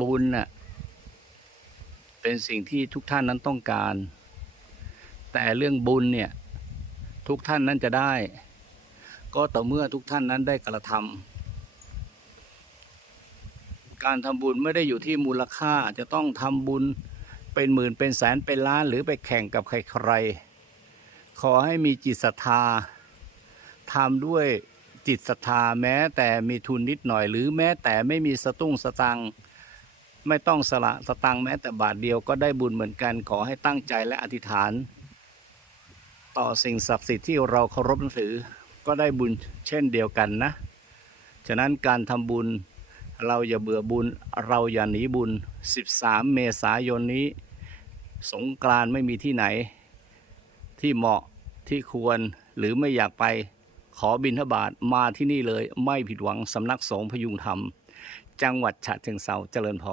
บุญน่ะเป็นสิ่งที่ทุกท่านนั้นต้องการ แต่เรื่องบุญเนี่ยทุกท่านนั้นจะได้ก็ต่อเมื่อทุกท่านนั้นได้กระทำการทำบุญไม่ได้อยู่ที่มูลค่าจะต้องทำบุญเป็นหมื่นเป็นแสนเป็นล้านหรือไปแข่งกับใครๆขอให้มีจิตศรัทธาทำด้วยจิตศรัทธาแม้แต่มีทุนนิดหน่อยหรือแม้แต่ไม่มีสตุ้งสตังค์ไม่ต้องสละสตังค์แม้แต่บาทเดียวก็ได้บุญเหมือนกันขอให้ตั้งใจและอธิษฐานต่อสิ่งศักดิ์สิทธิ์ที่เราเคารพนับถือก็ได้บุญเช่นเดียวกันนะฉะนั้นการทำบุญเราอย่าเบื่อบุญเราอย่าหนีบุญ13 เมษายนนี้สงกรานต์ไม่มีที่ไหนที่เหมาะที่ควรหรือไม่อยากไปขอบิณฑบาตมาที่นี่เลยไม่ผิดหวังสำนักสงฆ์พยุงธรรมจังหวัดฉะเชิงเทราเจริญพร